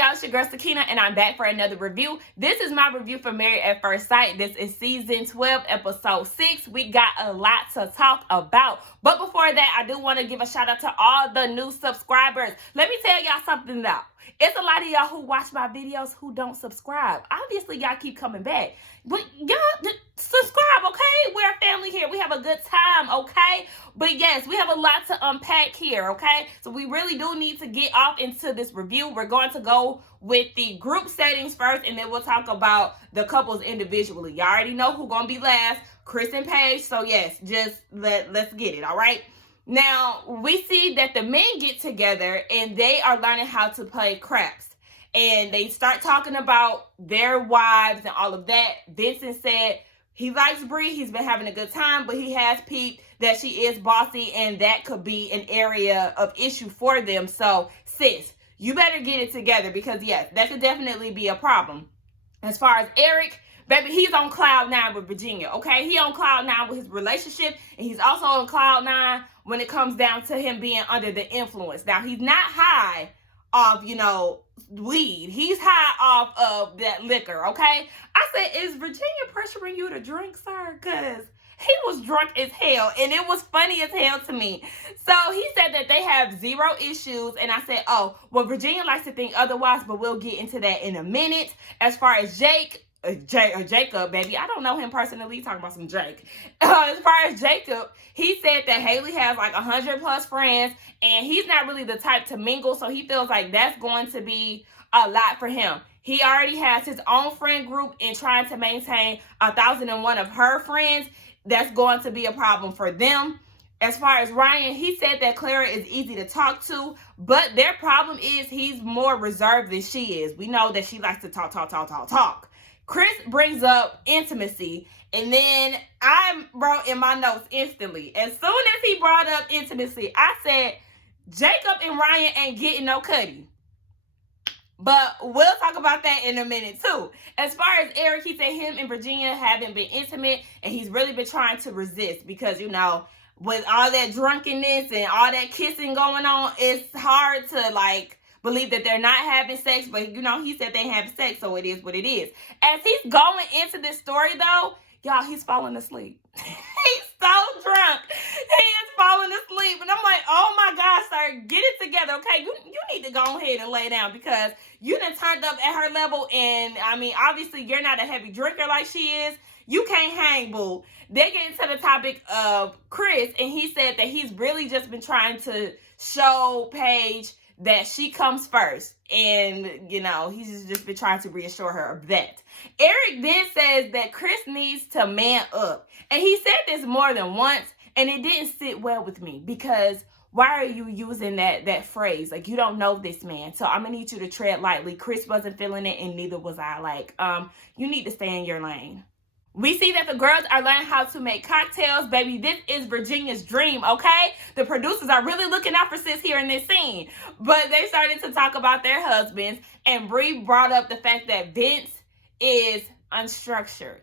y'all? It's your girl Sakina, and I'm back for another review. This is my review for Married at First Sight. This is season 12, episode 6. We got a lot to talk about. But before that, I do want to give a shout out to all the new subscribers. Let me tell y'all something though. It's a lot of y'all who watch my videos who don't subscribe. Obviously, y'all keep coming back. But y'all subscribe, okay? We're a family here. We have a good time, okay? But yes, we have a lot to unpack here, okay? So we really do need to get off into this review. We're going to go with the group settings first, and then we'll talk about the couples individually. Y'all already know who's going to be last, Chris and Paige. So yes, just let's get it, all right? Now, we see that the men get together and they are learning how to play craps. And they start talking about their wives and all of that. Vincent said he likes Bree. He's been having a good time, but he has peeped that she is bossy and that could be an area of issue for them. So, sis, you better get it together because, yes, that could definitely be a problem. As far as Eric, baby, he's on cloud 9 with Virginia, okay? He on cloud 9 with his relationship, and he's also on cloud 9 when it comes down to him being under the influence. Now, he's not high off, weed. He's high off of that liquor, okay? I said, is Virginia pressuring you to drink, sir? Because he was drunk as hell, and it was funny as hell to me. So he said that they have 0 issues, and I said, oh, well, Virginia likes to think otherwise, but we'll get into that in a minute. As far as Jacob, baby, I don't know him personally, talking about some Jake. As far as Jacob, he said that Haley has like 100 plus friends, and he's not really the type to mingle, so he feels like that's going to be a lot for him. He already has his own friend group, and trying to maintain 1,001 of her friends, that's going to be a problem for them. As far as Ryan, he said that Clara is easy to talk to, but their problem is he's more reserved than she is. We know that she likes to talk. Chris brings up intimacy, and then I wrote in my notes instantly. As soon as he brought up intimacy, I said, Jacob and Ryan ain't getting no cutty. But we'll talk about that in a minute, too. As far as Eric, he said him and Virginia haven't been intimate, and he's really been trying to resist because, with all that drunkenness and all that kissing going on, it's hard to, believe that they're not having sex, but, he said they have sex, so it is what it is. As he's going into this story, though, y'all, he's falling asleep. He's so drunk. He is falling asleep. And I'm like, oh, my God, sir, get it together, okay? You need to go ahead and lay down because you done turned up at her level, and, obviously, you're not a heavy drinker like she is. You can't hang, boo. They get into the topic of Chris, and he said that he's really just been trying to show Paige that she comes first. And, he's just been trying to reassure her of that. Eric then says that Chris needs to man up. And he said this more than once, and it didn't sit well with me because why are you using that phrase? You don't know this man. So I'm going to need you to tread lightly. Chris wasn't feeling it, and neither was I. You need to stay in your lane. We see that the girls are learning how to make cocktails. Baby, this is Virginia's dream, okay? The producers are really looking out for sis here in this scene. But they started to talk about their husbands, and Bree brought up the fact that Vince is unstructured.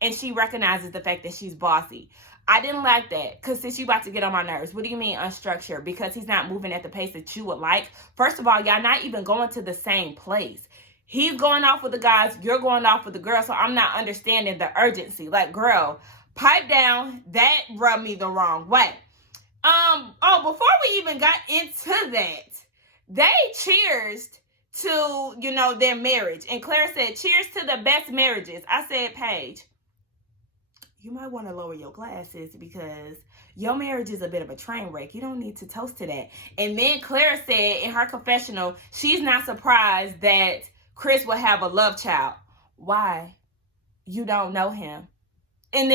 And she recognizes the fact that she's bossy. I didn't like that because sis, you about to get on my nerves. What do you mean unstructured? Because he's not moving at the pace that you would like. First of all, y'all not even going to the same place. He's going off with the guys, you're going off with the girls, so I'm not understanding the urgency. Girl, pipe down. That rubbed me the wrong way. Before we even got into that, they cheers to, their marriage. And Claire said, cheers to the best marriages. I said, Paige, you might want to lower your glasses because your marriage is a bit of a train wreck. You don't need to toast to that. And then Claire said in her confessional, she's not surprised that Chris will have a love child. Why? You don't know him. And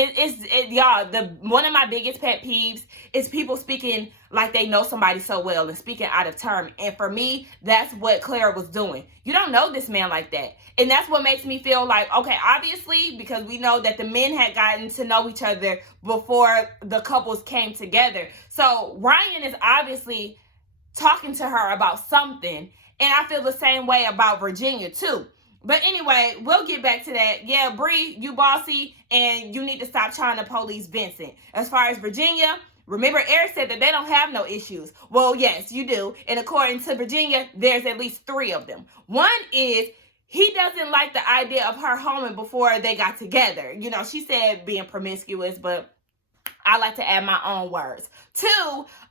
y'all, one of my biggest pet peeves is people speaking like they know somebody so well and speaking out of term. And for me, that's what Claire was doing. You don't know this man like that. And that's what makes me feel like, okay, obviously, because we know that the men had gotten to know each other before the couples came together. So Ryan is obviously talking to her about something. And I feel the same way about Virginia, too. But anyway, we'll get back to that. Yeah, Bree, you bossy, and you need to stop trying to police Vincent. As far as Virginia, Remember, Eric said that they don't have no issues. Well, yes, you do. And according to Virginia, there's at least 3 of them. One is he doesn't like the idea of her homing before they got together. You know, she said being promiscuous, but I like to add my own words. 2,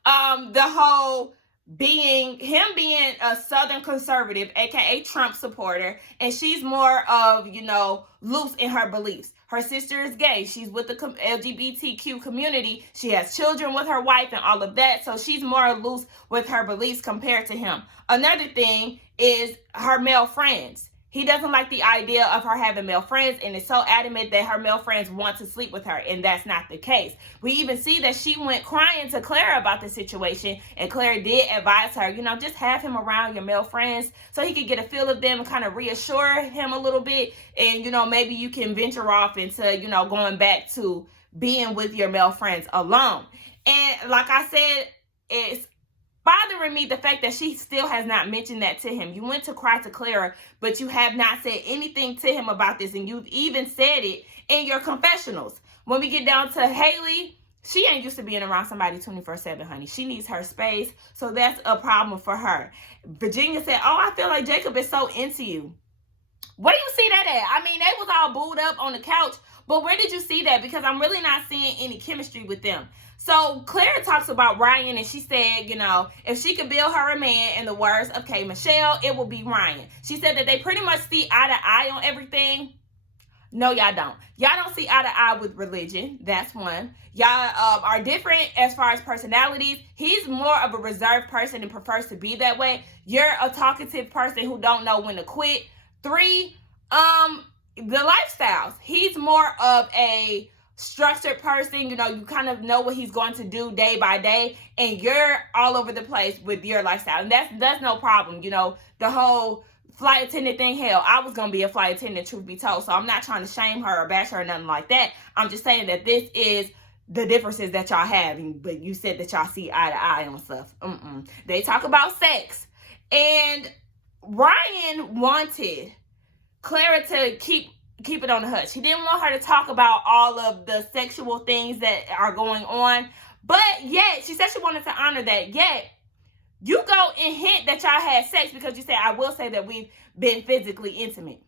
the whole being a Southern conservative, aka Trump supporter, and she's more of, you know, loose in her beliefs. Her sister is gay. She's with the LGBTQ community. She has children with her wife and all of that. So she's more loose with her beliefs compared to him. Another thing is her male friends. He doesn't like the idea of her having male friends and is so adamant that her male friends want to sleep with her, and that's not the case. We even see that she went crying to Clara about the situation, and Clara did advise her, you know, just have him around your male friends so he could get a feel of them and kind of reassure him a little bit, and, you know, maybe you can venture off into, you know, going back to being with your male friends alone. And like I said, it's bothering me the fact that she still has not mentioned that to him. You went to cry to Clara, but you have not said anything to him about this, and you've even said it in your confessionals. When we get down to Haley, she ain't used to being around somebody 24/7, honey. She needs her space, so that's a problem for her. Virginia said, oh, I feel like Jacob is so into you. Where do you see that at? I mean, they was all booed up on the couch, but where did you see that? Because I'm really not seeing any chemistry with them. So Clara talks about Ryan, and she said, you know, if she could build her a man, in the words of K. Michelle, it will be Ryan. She said that they pretty much see eye to eye on everything. No, y'all don't. Y'all don't see eye to eye with religion. That's one. Y'all are different as far as personalities. He's more of a reserved person and prefers to be that way. You're a talkative person who don't know when to quit. 3, the lifestyles. He's more of a structured person. You know, you kind of know what he's going to do day by day, and you're all over the place with your lifestyle, and that's no problem. You know, the whole flight attendant thing, hell, I was gonna be a flight attendant, truth be told, so I'm not trying to shame her or bash her or nothing like that. I'm just saying that this is the differences that y'all have, but you said that y'all see eye to eye on stuff. They talk about sex, and Ryan wanted Clara to keep it on the hush. He didn't want her to talk about all of the sexual things that are going on, but yet she said she wanted to honor that. Yet you go and hint that y'all had sex because you said, I will say that we've been physically intimate.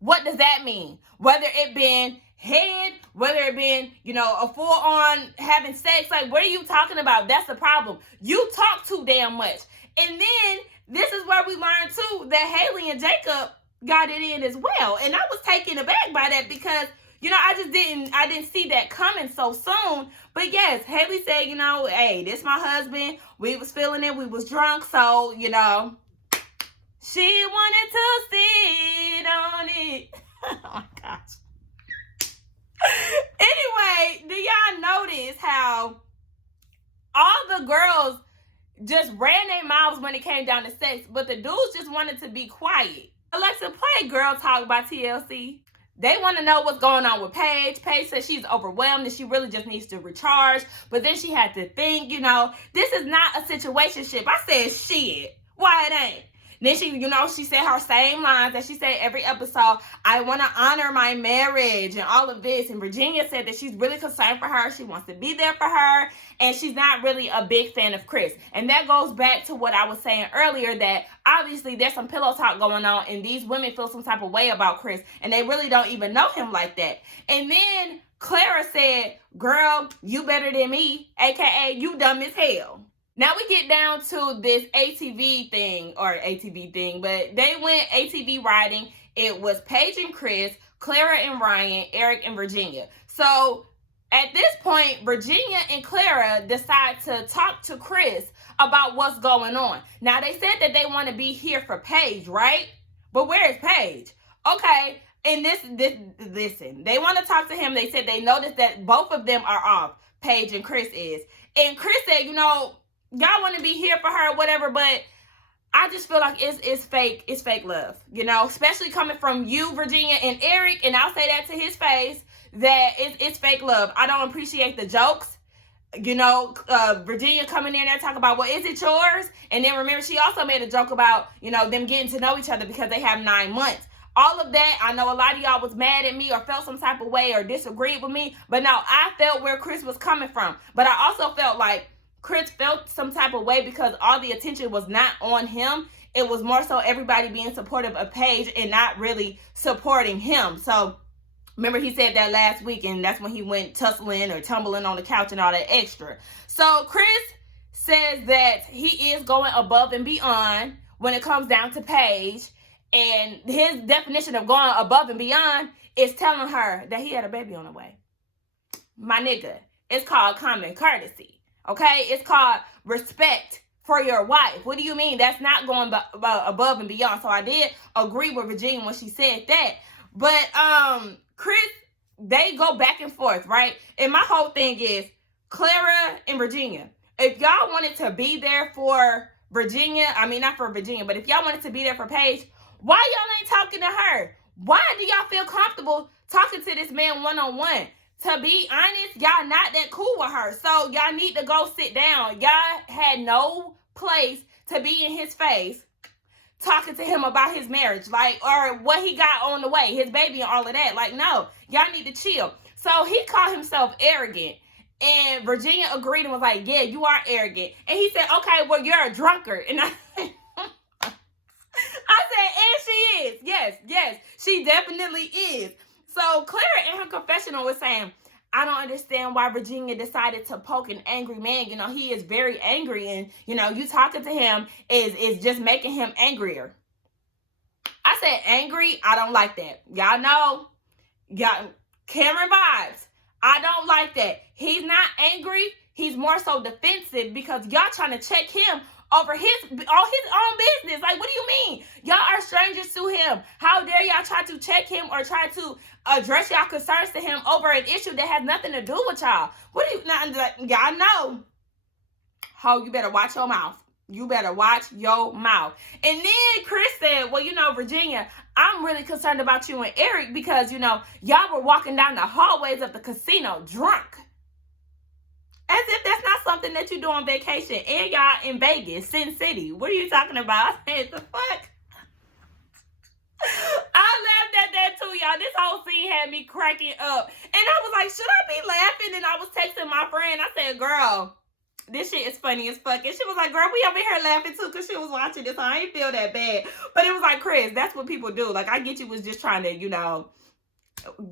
What does that mean? Whether it been head, whether it been, you know, a full-on having sex, like, what are you talking about? That's the problem. You talk too damn much. And then this is where we learned too that Haley and Jacob got it in as well. And I was taken aback by that because, you know, I didn't see that coming so soon. But yes, Haley said, you know, hey, this my husband. We was feeling it. We was drunk. So, you know, she wanted to sit on it. Oh my gosh. Anyway, do y'all notice how all the girls just ran their mouths when it came down to sex, but the dudes just wanted to be quiet? Alexa, play Girl Talk by TLC. They want to know what's going on with Paige. Paige says she's overwhelmed and she really just needs to recharge. But then she had to think, you know, this is not a situationship. I said, shit, why it ain't? Then she, you know, she said her same lines that she said every episode. I want to honor my marriage and all of this. And Virginia said that she's really concerned for her. She wants to be there for her. And she's not really a big fan of Chris. And that goes back to what I was saying earlier, that obviously there's some pillow talk going on. And these women feel some type of way about Chris. And they really don't even know him like that. And then Clara said, girl, you better than me. AKA, you dumb as hell. Now we get down to this ATV thing, but they went ATV riding. It was Paige and Chris, Clara and Ryan, Eric and Virginia. So at this point, Virginia and Clara decide to talk to Chris about what's going on. Now they said that they want to be here for Paige, right? But where is Paige? Okay, and listen, they want to talk to him. They said they noticed that both of them are off. Paige and Chris is. And Chris said, you know, y'all want to be here for her or whatever, but I just feel like it's fake love, you know, especially coming from you, Virginia, and Eric, and I'll say that to his face, that it's fake love. I don't appreciate the jokes, you know. Virginia coming in there talking about, well, is it yours? And then remember, she also made a joke about, you know, them getting to know each other because they have 9 months. all of that. I know a lot of y'all was mad at me or felt some type of way or disagreed with me, but no, I felt where Chris was coming from. But I also felt like Chris felt some type of way because all the attention was not on him. It was more so everybody being supportive of Paige and not really supporting him. So remember, he said that last week, and that's when he went tussling or tumbling on the couch and all that extra. So Chris says that he is going above and beyond when it comes down to Paige. And his definition of going above and beyond is telling her that he had a baby on the way. My nigga, it's called common courtesy. Okay? It's called respect for your wife. What do you mean? That's not going above and beyond. So I did agree with Virginia when she said that. But Chris, they go back and forth, right? And my whole thing is Clara and Virginia. If y'all wanted to be there for Virginia, I mean, not for Virginia, but if y'all wanted to be there for Paige, why y'all ain't talking to her? Why do y'all feel comfortable talking to this man one-on-one? To be honest, y'all not that cool with her. So y'all need to go sit down. Y'all had no place to be in his face talking to him about his marriage, like, or what he got on the way, his baby and all of that. Like, no, y'all need to chill. So he called himself arrogant. And Virginia agreed and was like, yeah, you are arrogant. And he said, okay, well, you're a drunkard. And I said, and she is. Yes, she definitely is. So Clara in her confessional was saying, I don't understand why Virginia decided to poke an angry man. You know, he is very angry, and, you know, you talking to him is just making him angrier. I said angry, I don't like that. Y'all know, Cameron vibes. I don't like that. He's not angry. He's more so defensive because y'all trying to check him over his own business. Like, what do you mean? Y'all are strangers to him. How dare y'all try to check him or try to address y'all concerns to him over an issue that has nothing to do with y'all? What do you, y'all know? Ho, you better watch your mouth. You better watch your mouth. And then Chris said, well, you know, Virginia, I'm really concerned about you and Eric because, you know, y'all were walking down the hallways of the casino drunk. As if that's not something that you do on vacation. And y'all in Vegas, Sin City. What are you talking about? I said, the fuck? I laughed at that too, y'all. This whole scene had me cracking up. And I was like, should I be laughing? And I was texting my friend. I said, girl, this shit is funny as fuck. And she was like, girl, we over here laughing too because she was watching this. So I ain't feel that bad. But it was like, Chris, that's what people do. Like, I get you was just trying to, you know,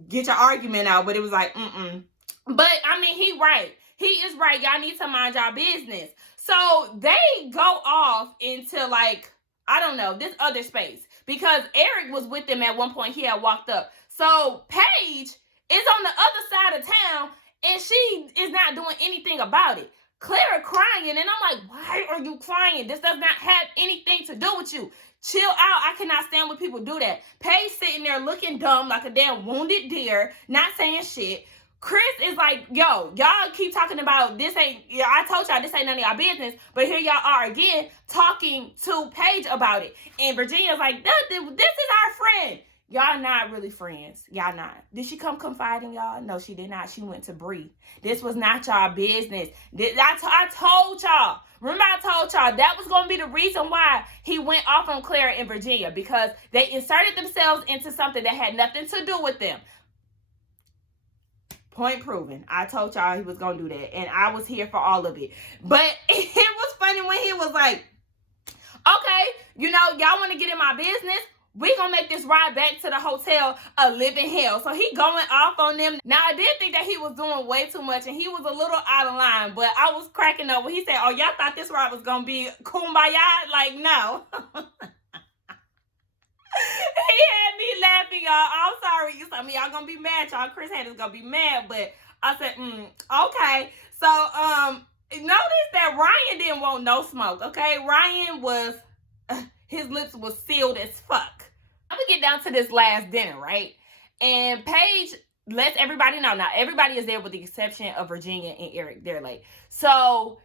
get your argument out. But it was like, But, I mean, he right. He is right. Y'all need to mind y'all business. So they go off into, like, I don't know, this other space. Because Eric was with them at one point. He had walked up. So Paige is on the other side of town. And she is not doing anything about it. Clara crying. And I'm like, why are you crying? This does not have anything to do with you. Chill out. I cannot stand when people do that. Paige sitting there looking dumb like a damn wounded deer. Not saying shit. Chris is like, yo, y'all keep talking about this ain't, I told y'all this ain't none of y'all business, but here y'all are again talking to Paige about it. And Virginia's like, this is our friend. Y'all not really friends. Y'all not. Did she come confide in y'all? No, she did not. She went to Bree. This was not y'all business. I told y'all. Remember I told y'all that was going to be the reason why he went off on Clara and Virginia, because they inserted themselves into something that had nothing to do with them. Point proven. I told y'all he was going to do that. And I was here for all of it. But it was funny when he was like, okay, you know, y'all want to get in my business? We going to make this ride back to the hotel a living hell. So he going off on them. Now, I did think that he was doing way too much. And he was a little out of line. But I was cracking up when he said, oh, y'all thought this ride was going to be kumbaya? Like, no. He had me laughing, y'all. I'm sorry. You saw me. Y'all gonna be mad, y'all. Chris Hatter's gonna be mad, but I said, okay. So, notice that Ryan didn't want no smoke, okay? Ryan was, his lips was sealed as fuck. I'm gonna get down to this last dinner, right? And Paige lets everybody know. Now, everybody is there with the exception of Virginia and Eric. They're late. So,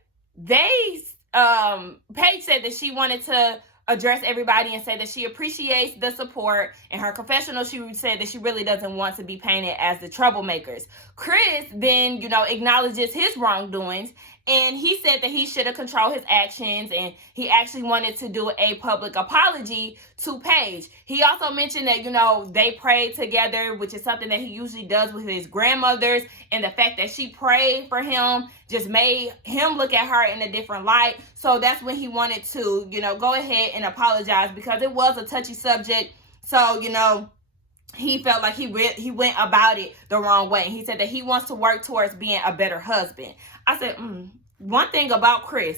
Paige said that she wanted to address everybody and say that she appreciates the support. In her confessional, she said that she really doesn't want to be painted as the troublemakers. Chris then, you know, acknowledges his wrongdoings And he said that he should have controlled his actions, and he actually wanted to do a public apology to Paige. He also mentioned that, they prayed together, which is something that he usually does with his grandmothers, and the fact that she prayed for him just made him look at her in a different light. So that's when he wanted to, go ahead and apologize, because it was a touchy subject. So, he felt like he went about it the wrong way. He said that he wants to work towards being a better husband. I said, one thing about Chris,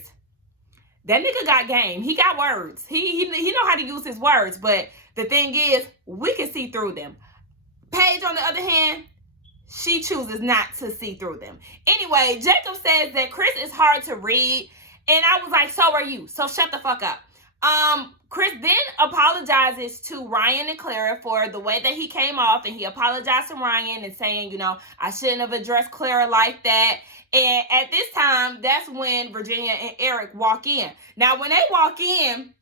that nigga got game. He got words. He know how to use his words. But the thing is, we can see through them. Paige, on the other hand, she chooses not to see through them. Anyway, Jacob says that Chris is hard to read. And I was like, so are you. So shut the fuck up. Chris then apologizes to Ryan and Clara for the way that he came off, and he apologized to Ryan and saying, I shouldn't have addressed Clara like that. And at this time, that's when Virginia and Eric walk in. Now, when they walk in,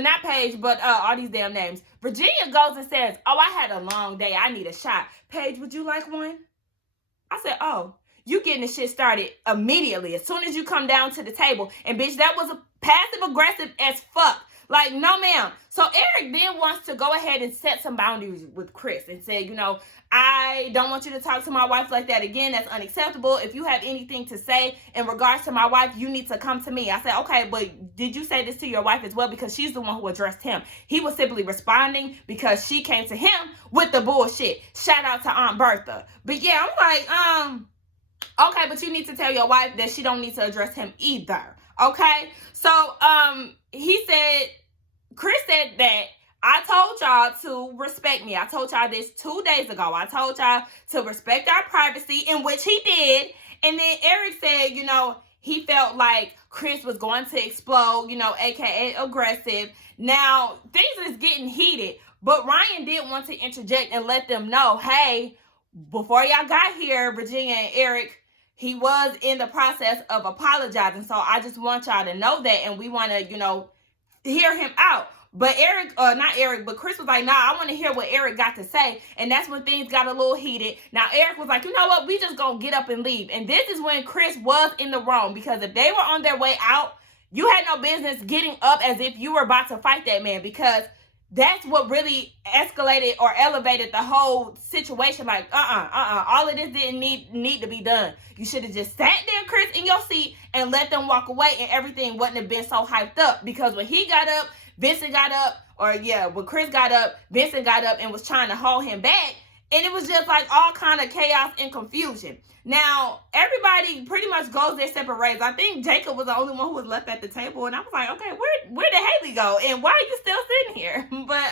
not Paige, but all these damn names, Virginia goes and says, I had a long day. I need a shot. Paige, would you like one? I said, you getting the shit started immediately as soon as you come down to the table. And bitch, that was a passive aggressive as fuck. Like, no ma'am. So Eric then wants to go ahead and set some boundaries with Chris and say, I don't want you to talk to my wife like that again. That's unacceptable. If you have anything to say in regards to my wife, you need to come to me. I said, okay, but did you say this to your wife as well? Because she's the one who addressed him. He was simply responding because she came to him with the bullshit. Shout out to Aunt Bertha. But yeah, I'm like, okay, but you need to tell your wife that she don't need to address him either. Okay? So, Chris said that I told y'all to respect me. I told y'all this 2 days ago. I told y'all to respect our privacy, in which he did. And then Eric said, he felt like Chris was going to explode, aka aggressive. Now, things is getting heated, but Ryan did want to interject and let them know, hey, before y'all got here, Virginia and Eric, he was in the process of apologizing. So I just want y'all to know that, and we want to, hear him out. But but Chris was like, nah, I want to hear what Eric got to say. And that's when things got a little heated. Now, Eric was like, you know what? We just gonna get up and leave. And this is when Chris was in the wrong, because if they were on their way out, you had no business getting up as if you were about to fight that man, because that's what really escalated or elevated the whole situation. Like, all of this didn't need to be done. You should have just sat there, Chris, in your seat and let them walk away, and everything wouldn't have been so hyped up. Because when he got up, Vincent got up, when Chris got up, Vincent got up and was trying to hold him back. And it was just like all kind of chaos and confusion. Now, everybody pretty much goes their separate ways. I think Jacob was the only one who was left at the table. And I was like, okay, where did Haley go? And why are you still sitting here? But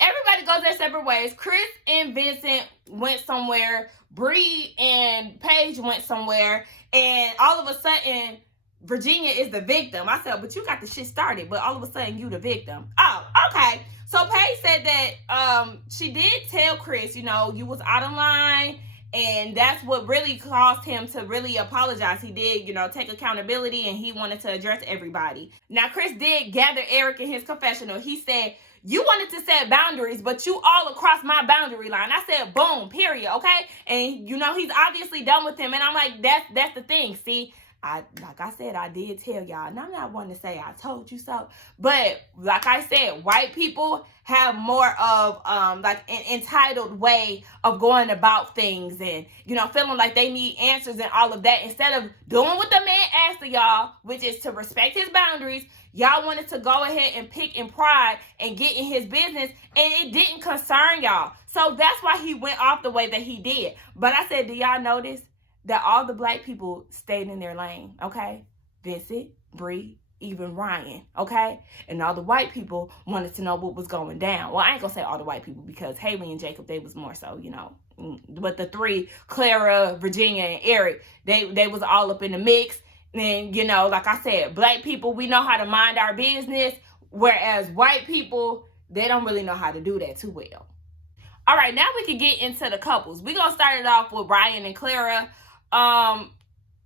everybody goes their separate ways. Chris and Vincent went somewhere. Bree and Paige went somewhere. And all of a sudden, Virginia is the victim. I said, but you got the shit started. But all of a sudden, you the victim. Oh, okay. So Paige said that she did tell Chris, you was out of line, and that's what really caused him to really apologize. He did, take accountability, and he wanted to address everybody. Now, Chris did gather Eric in his confessional. He said, you wanted to set boundaries, but you all across my boundary line. I said, boom, period, okay? And, he's obviously done with him, and I'm like, that's the thing, see? Like I said, I did tell y'all, and I'm not one to say I told you so, but like I said, white people have more of like an entitled way of going about things, and feeling like they need answers and all of that. Instead of doing what the man asked of y'all, which is to respect his boundaries, y'all wanted to go ahead and pick and pride and get in his business, and it didn't concern y'all. So that's why he went off the way that he did. But I said, do y'all notice that all the black people stayed in their lane, okay? Vincent, Bree, even Ryan, okay? And all the white people wanted to know what was going down. Well, I ain't gonna say all the white people, because Haley and Jacob, they was more so, But the three, Clara, Virginia, and Eric, they was all up in the mix. And, like I said, black people, we know how to mind our business, whereas white people, they don't really know how to do that too well. All right, now we can get into the couples. We're gonna start it off with Ryan and Clara.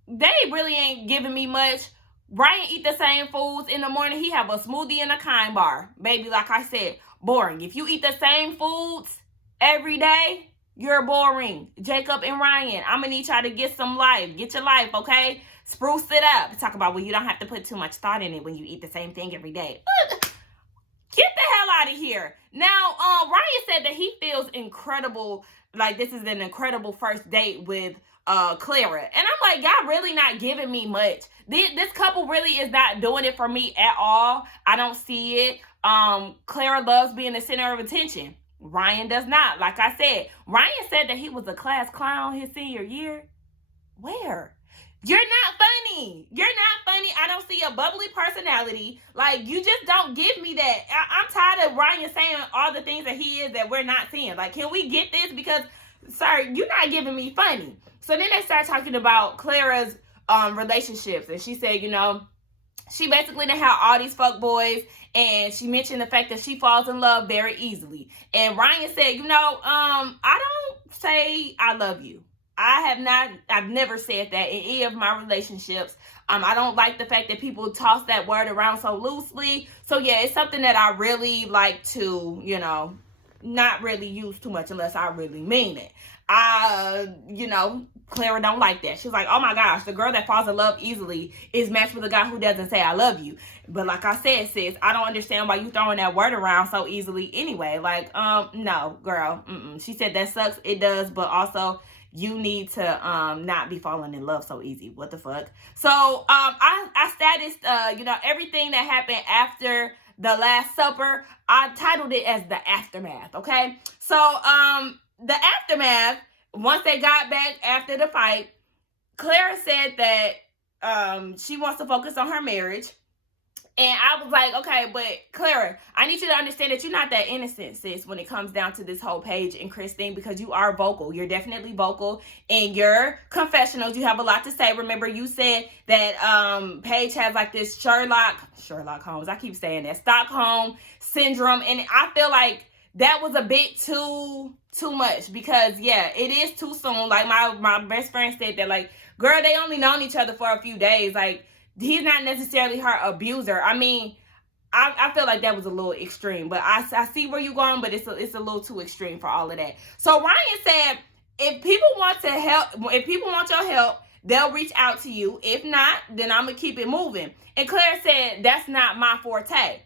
They really ain't giving me much. Ryan eat the same foods in the morning. He have a smoothie and a Kind bar. Baby, like I said, boring. If you eat the same foods every day, You're boring. Jacob and Ryan, I'm going to need y'all to get some life. Get your life, okay? Spruce it up. Talk about when you don't have to put too much thought in it when you eat the same thing every day. Get the hell out of here. Now, Ryan said that he feels incredible, like this is an incredible first date with Clara. And I'm like, y'all really not giving me much. This couple really is not doing it for me at all. I don't see it. Clara loves being the center of attention. Ryan does not. Like I said, Ryan said that he was a class clown his senior year. Where? You're not funny. You're not funny. I don't see a bubbly personality. Like, you just don't give me that. I'm tired of Ryan saying all the things that he is that we're not seeing. Like, can we get this? Because, sir, you're not giving me funny. So then they start talking about Clara's relationships. And she said, you know, she basically done had all these fuck boys, and she mentioned the fact that she falls in love very easily. And Ryan said, you know, I don't say I love you. I've never said that in any of my relationships. I don't like the fact that people toss that word around so loosely. So yeah, it's something that I really like to, you know, not really use too much unless I really mean it. You know, Clara don't like that. She's like, oh my gosh, the girl that falls in love easily is matched with a guy who doesn't say I love you. But like I said, sis, I don't understand why you throwing that word around so easily anyway. Like, no, girl. She said that sucks. It does, but also you need to not be falling in love so easy. What the fuck? So I statused you know, everything that happened after the Last Supper. I titled it as the aftermath. Okay, so the aftermath, once they got back after the fight, Clara said that she wants to focus on her marriage. And I was like, okay, but Clara, I need you to understand that you're not that innocent, sis, when it comes down to this whole Paige and Chris thing, because you are vocal. You're definitely vocal in your confessionals. You have a lot to say. Remember, you said that Paige has like this Sherlock Holmes. I keep saying that. Stockholm syndrome. And I feel like that was a bit too much, because yeah, it is too soon. Like my best friend said that, like, girl, they only known each other for a few days. Like, he's not necessarily her abuser. I mean, I feel like that was a little extreme, but I see where you're going, but it's a little too extreme for all of that. So Ryan said, if people want to help, if people want your help, they'll reach out to you. If not, then I'm gonna keep it moving. And Claire said, that's not my forte.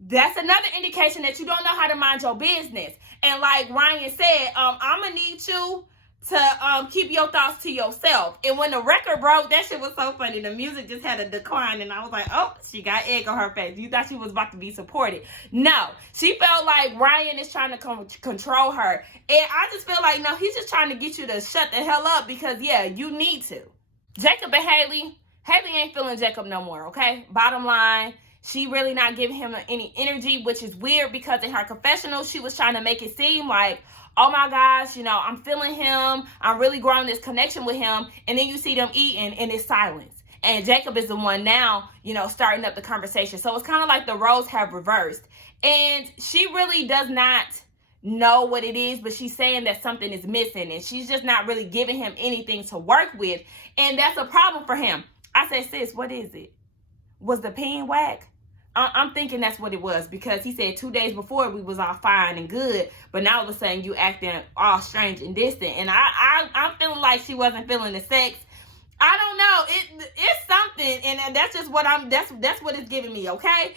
That's another indication that you don't know how to mind your business. And like Ryan said, I'm gonna need you to keep your thoughts to yourself. And when the record broke, that shit was so funny. The music just had a decline, and I was like, oh, she got egg on her face. You thought she was about to be supported. No, she felt like Ryan is trying to control her. And I just feel like, no, he's just trying to get you to shut the hell up, because yeah, you need to. Jacob and Haley ain't feeling Jacob no more, okay? Bottom line, she really not giving him any energy, which is weird, because in her confessional, she was trying to make it seem like, oh my gosh, you know, I'm feeling him. I'm really growing this connection with him. And then you see them eating, and it's silence. And Jacob is the one now, you know, starting up the conversation. So it's kind of like the roles have reversed. And she really does not know what it is, but she's saying that something is missing. And she's just not really giving him anything to work with. And that's a problem for him. I said, sis, what is it? Was the pen whack? I'm thinking that's what it was, because he said 2 days before we was all fine and good, but now all of a sudden you acting all strange and distant. And I'm feeling like she wasn't feeling the sex. I don't know. It's something, and that's just what that's what it's giving me. Okay.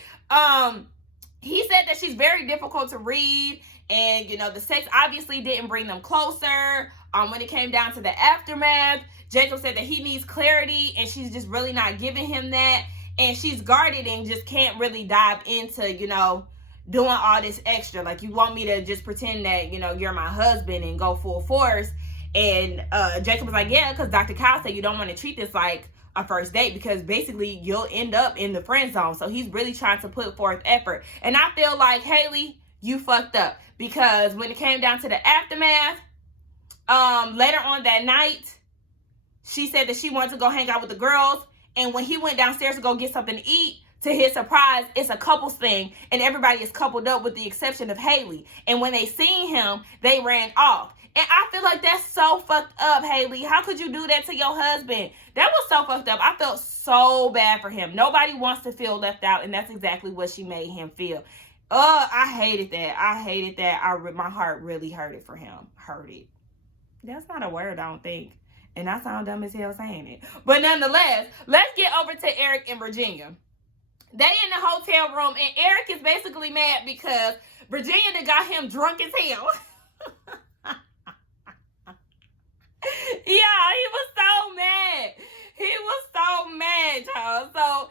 He said that she's very difficult to read, and you know the sex obviously didn't bring them closer. When it came down to the aftermath, Jacob said that he needs clarity, and she's just really not giving him that. And she's guarded and just can't really dive into, you know, doing all this extra. Like, you want me to just pretend that, you know, you're my husband and go full force. And Jacob was like, yeah, because Dr. Kyle said you don't want to treat this like a first date, because basically you'll end up in the friend zone. So he's really trying to put forth effort. And I feel like, Haley, you fucked up, because when it came down to the aftermath, later on that night, she said that she wanted to go hang out with the girls. And when he went downstairs to go get something to eat, to his surprise, it's a couples thing, and everybody is coupled up with the exception of Haley. And when they seen him, they ran off. And I feel like that's so fucked up, Haley. How could you do that to your husband? That was so fucked up. I felt so bad for him. Nobody wants to feel left out, and that's exactly what she made him feel. I hated that. My heart really hurt it for him. Hurt it. That's not a word, I don't think. And I sound dumb as hell saying it. But nonetheless, let's get over to Eric and Virginia. They in the hotel room, and Eric is basically mad because Virginia done got him drunk as hell. Yeah, he was so mad. He was so mad, y'all. So,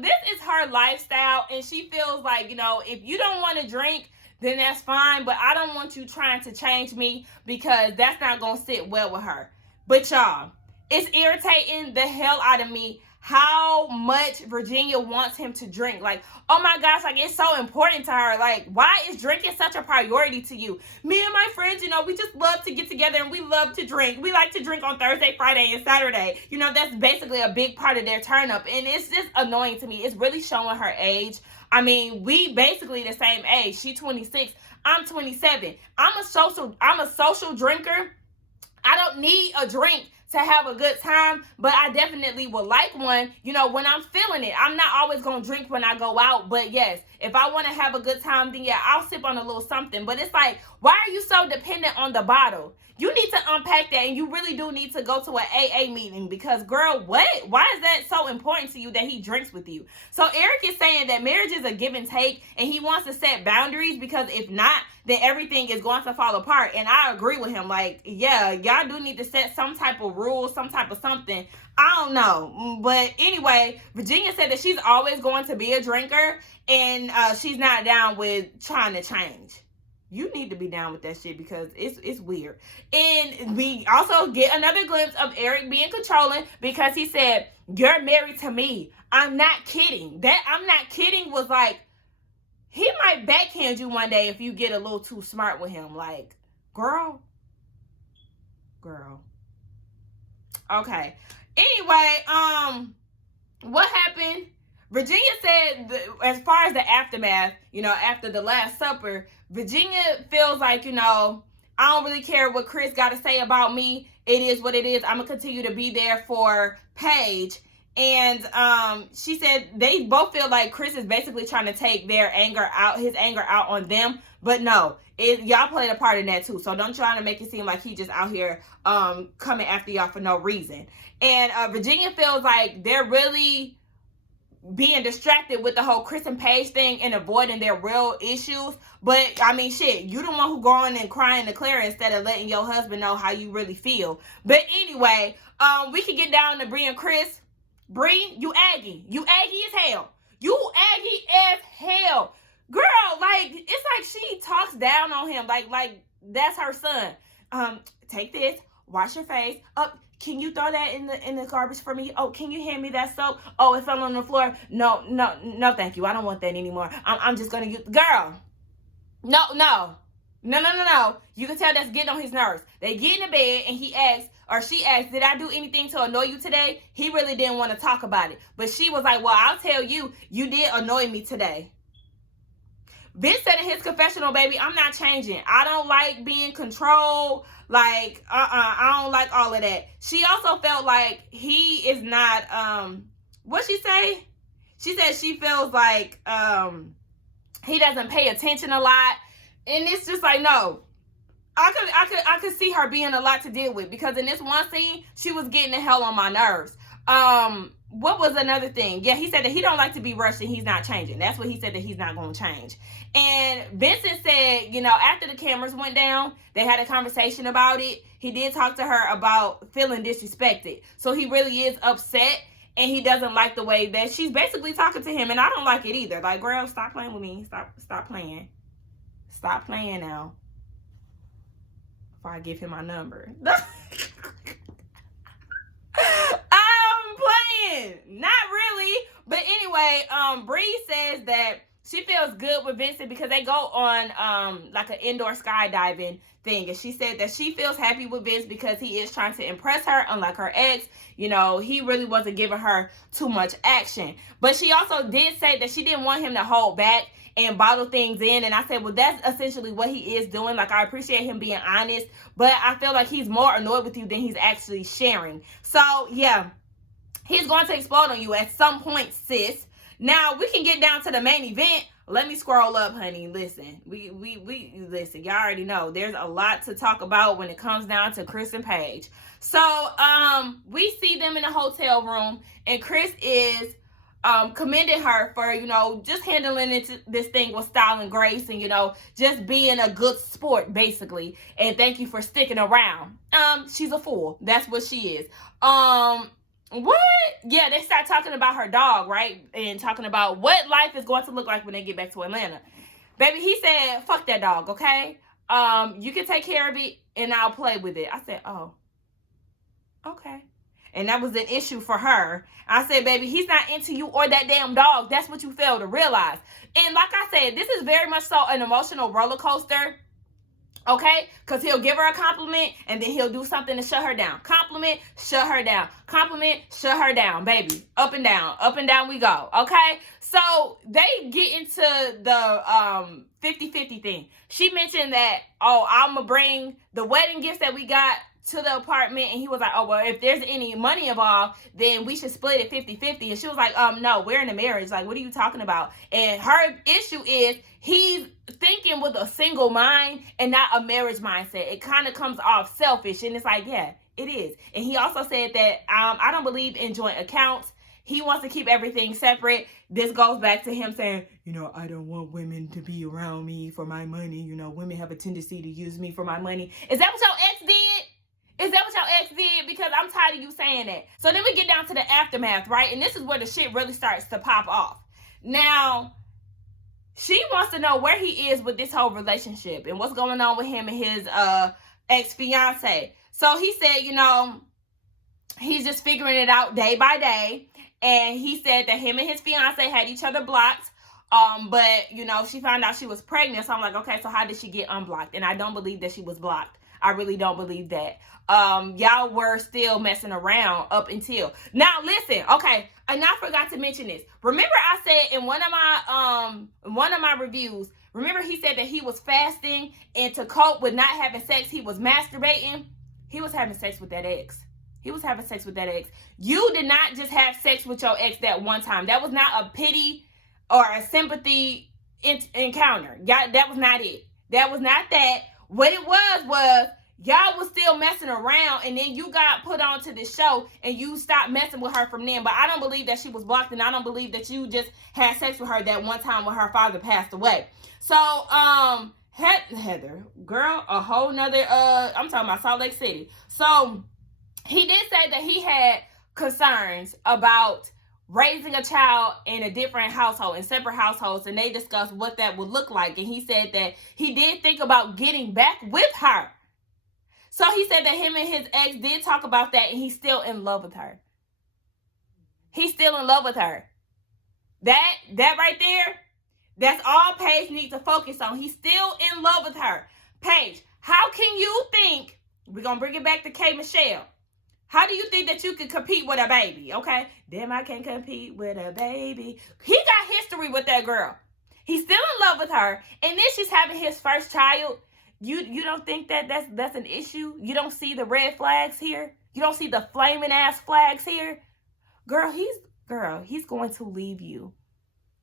this is her lifestyle, and she feels like, if you don't want to drink, then that's fine, but I don't want you trying to change me because that's not going to sit well with her. But y'all, it's irritating the hell out of me how much Virginia wants him to drink. Like, oh my gosh, like, it's so important to her. Like, why is drinking such a priority to you? Me and my friends, we just love to get together and we love to drink. We like to drink on Thursday, Friday, and Saturday. That's basically a big part of their turn up. And it's just annoying to me. It's really showing her age. I mean, we basically the same age. She 26, I'm 27. I'm a social drinker. I don't need a drink to have a good time, but I definitely would like one, when I'm feeling it. I'm not always going to drink when I go out, but yes, if I want to have a good time, then yeah, I'll sip on a little something. But it's like, why are you so dependent on the bottle? You need to unpack that, and you really do need to go to an AA meeting because, girl, what? Why is that so important to you that he drinks with you? So Eric is saying that marriage is a give and take, and he wants to set boundaries because if not, then everything is going to fall apart. And I agree with him. Like, yeah, y'all do need to set some type of rules, some type of something. I don't know. But anyway, Virginia said that she's always going to be a drinker, and she's not down with trying to change. You need to be down with that shit because it's weird. And we also get another glimpse of Eric being controlling because he said, "You're married to me. I'm not kidding." That "I'm not kidding" was like, he might backhand you one day if you get a little too smart with him. Like, girl. Okay. Anyway, what happened? Virginia said, as far as the aftermath, after the Last Supper, Virginia feels like, I don't really care what Chris got to say about me. It is what it is. I'm going to continue to be there for Paige. And she said they both feel like Chris is basically trying to take his anger out on them. But no, y'all played a part in that too. So don't try to make it seem like he just out here coming after y'all for no reason. And Virginia feels like they're really being distracted with the whole Chris and Paige thing and avoiding their real issues. But I mean, shit, you the one who going and crying to Claire instead of letting your husband know how you really feel. But anyway, we can get down to Bree and Chris. Bree, you Aggie as hell. You Aggie as hell. Girl, like, it's like she talks down on him like that's her son. Take this, wash your face. Can you throw that in the garbage for me? Oh, can you hand me that soap? Oh, it fell on the floor. No, thank you. I don't want that anymore. I'm just gonna use, girl. No. You can tell that's getting on his nerves. They get in the bed and she asks, "Did I do anything to annoy you today?" He really didn't want to talk about it. But she was like, "Well, I'll tell you, you did annoy me today." Vince said in his confessional, "Baby, I'm not changing. I don't like being controlled. Like, I don't like all of that." She also felt like he is not, what'd she say? She said she feels like he doesn't pay attention a lot. And it's just like, no. I could see her being a lot to deal with because in this one scene, she was getting the hell on my nerves. What was another thing? Yeah, he said that he don't like to be rushed and he's not changing. That's what he said, that he's not going to change. And Vincent said, after the cameras went down, they had a conversation about it. He did talk to her about feeling disrespected. So he really is upset and he doesn't like the way that she's basically talking to him. And I don't like it either. Like, girl, stop playing with me. Stop playing. Stop playing now. Before I give him my number. Not really. But anyway, Bree says that she feels good with Vincent because they go on like an indoor skydiving thing. And she said that she feels happy with Vince because he is trying to impress her, unlike her ex. He really wasn't giving her too much action. But she also did say that she didn't want him to hold back and bottle things in. And I said, well, that's essentially what he is doing. Like, I appreciate him being honest, but I feel like he's more annoyed with you than he's actually sharing. So, yeah. He's going to explode on you at some point, sis. Now, we can get down to the main event. let me scroll up, honey. Listen, we listen. Y'all already know there's a lot to talk about when it comes down to Chris and Paige. So, we see them in a hotel room, and Chris is commended her for, just handling this thing with style and grace, and, just being a good sport, basically. And thank you for sticking around. She's a fool. That's what she is. What? Yeah, they start talking about her dog, right? And talking about what life is going to look like when they get back to Atlanta. Baby, he said, fuck that dog, okay? You can take care of it, and I'll play with it. I said, oh, okay. And that was an issue for her. I said, baby, he's not into you or that damn dog. That's what you fail to realize. And like I said, this is very much so an emotional roller coaster. Okay? Because he'll give her a compliment, and then he'll do something to shut her down. Compliment, shut her down. Compliment, shut her down, baby. Up and down we go. Okay? So they get into the 50-50 thing. She mentioned that, I'm going to bring the wedding gifts that we got to the apartment, and he was like, oh, well, if there's any money involved, then we should split it 50-50. And she was like, no, we're in a marriage. Like, what are you talking about? And her issue is he's thinking with a single mind and not a marriage mindset. It kind of comes off selfish, and it's like, yeah, it is. And he also said that I don't believe in joint accounts. He wants to keep everything separate. This goes back to him saying, I don't want women to be around me for my money. Women have a tendency to use me for my money. Is that what your ex did? Is that what your ex did? Because I'm tired of you saying that. So then we get down to the aftermath, right? And this is where the shit really starts to pop off. Now, she wants to know where he is with this whole relationship and what's going on with him and his ex-fiance. So he said, he's just figuring it out day by day. And he said that him and his fiance had each other blocked. But, she found out she was pregnant. So I'm like, okay, so how did she get unblocked? And I don't believe that she was blocked. I really don't believe that. Y'all were still messing around up until now. Listen, okay, and I forgot to mention this. Remember, I said in one of my reviews. Remember, he said that he was fasting, and to cope with not having sex, he was masturbating. He was having sex with that ex. You did not just have sex with your ex that one time. That was not a pity or a sympathy encounter. That was not it. That was not that. What it was y'all was still messing around, and then you got put onto the show, and you stopped messing with her from then. But I don't believe that she was blocked, and I don't believe that you just had sex with her that one time when her father passed away. So, Heather, girl, a whole nother, I'm talking about Salt Lake City. So, he did say that he had concerns about raising a child in a different household, in separate households, and they discussed what that would look like. And he said that he did think about getting back with her. So he said that him and his ex did talk about that, and he's still in love with her. That right there, that's all Paige needs to focus on. He's still in love with her. Paige, how can you think, we're going to bring it back to K. Michelle. How do you think that you can compete with a baby? Okay, damn, I can't compete with a baby. He got history with that girl. He's still in love with her, and then she's having his first child. You don't think that that's an issue? You don't see the red flags here? You don't see the flaming ass flags here? Girl, he's going to leave you.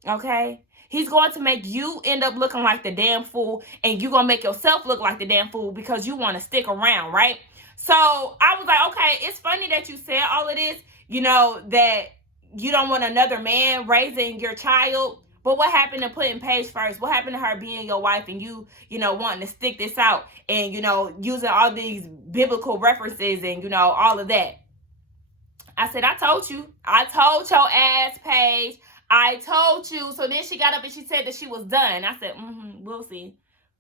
Okay? He's going to make you end up looking like the damn fool, and you're going to make yourself look like the damn fool because you want to stick around, right? So I was like, okay, it's funny that you said all of this, that you don't want another man raising your child. But what happened to putting Paige first? What happened to her being your wife and you, wanting to stick this out and, using all these biblical references and, all of that? I said, I told you. I told your ass, Paige. I told you. So then she got up and she said that she was done. I said, we'll see.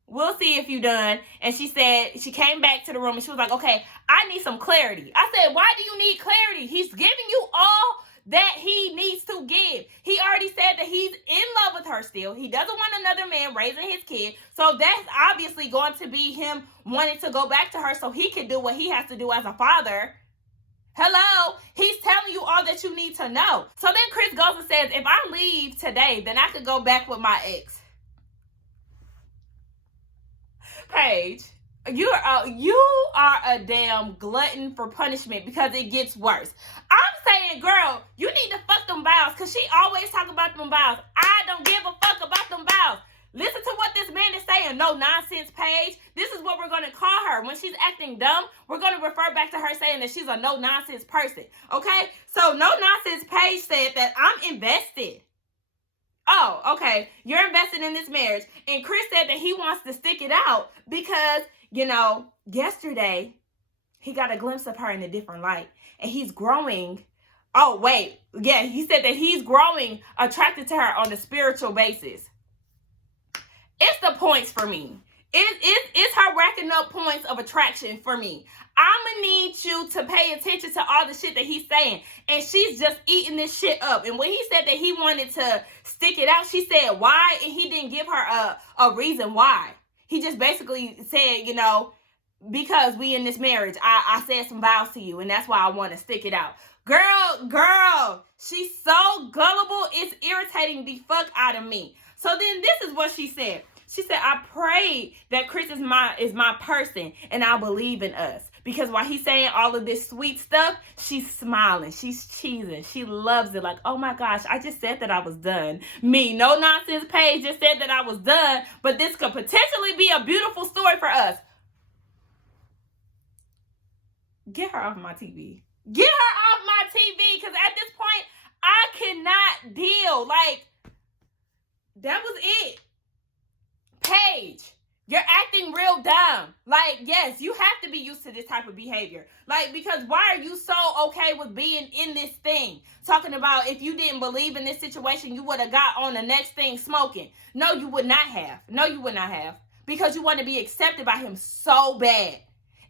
We'll see if you done. And she said, she came back to the room and she was like, okay, I need some clarity. I said, why do you need clarity? He's giving you all that he needs to give. He already said that he's in love with her still. He doesn't want another man raising his kid. So that's obviously going to be him wanting to go back to her so he can do what he has to do as a father. Hello? He's telling you all that you need to know. So then Chris goes and says, if I leave today, then I could go back with my ex. Paige, You are a damn glutton for punishment because it gets worse. I'm saying, girl, you need to fuck them vows because she always talk about them vows. I don't give a fuck about them vows. Listen to what this man is saying. No nonsense Paige. This is what we're going to call her. When she's acting dumb, we're going to refer back to her saying that she's a no nonsense person. Okay? So no nonsense Paige said that I'm invested. Oh, okay. You're invested in this marriage. And Chris said that he wants to stick it out because, you know, yesterday he got a glimpse of her in a different light. And he's growing. Oh, wait. Yeah, he said that he's growing attracted to her on a spiritual basis. It's the points for me. It's her racking up points of attraction for me. I'm going to need you to pay attention to all the shit that he's saying. And she's just eating this shit up. And when he said that he wanted to stick it out, she said why? And he didn't give her a reason why. He just basically said, you know, because we in this marriage, I said some vows to you. And that's why I want to stick it out. Girl, she's so gullible. It's irritating the fuck out of me. So then this is what she said. She said, I pray that Chris is my person and I believe in us. Because while he's saying all of this sweet stuff, she's smiling. She's cheesing. She loves it. Like, oh my gosh, I just said that I was done. Me, no nonsense Paige just said that I was done. But this could potentially be a beautiful story for us. Get her off my TV. Get her off my TV. Because at this point, I cannot deal. Like, that was it. Paige, you're acting real dumb. Like, yes, you have to be used to this type of behavior. Like, because why are you so okay with being in this thing? Talking about if you didn't believe in this situation, you would have got on the next thing smoking. No, you would not have. No, you would not have. Because you want to be accepted by him so bad.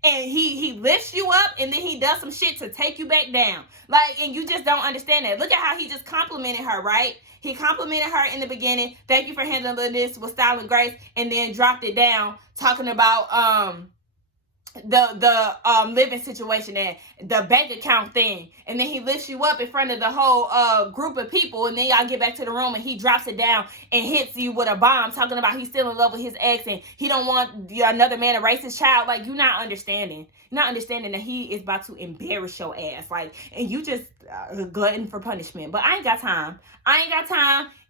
And he lifts you up and then he does some shit to take you back down. Like, and you just don't understand that. Look at how he just complimented her, right? He complimented her in the beginning. Thank you for handling this with style and grace. And then dropped it down talking about the living situation and the bank account thing. And then he lifts you up in front of the whole group of people. And then y'all get back to the room and he drops it down and hits you with a bomb talking about he's still in love with his ex and he don't want another man to raise his child. Like, you're not understanding. You're not understanding that he is about to embarrass your ass. Like, and you just glutton for punishment. But I ain't got time.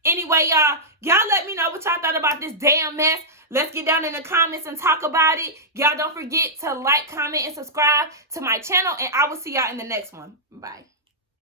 Anyway, y'all let me know what y'all thought about this damn mess. Let's get down in the comments and talk about it. Y'all don't forget to like, comment, and subscribe to my channel. And I will see y'all in the next one. Bye.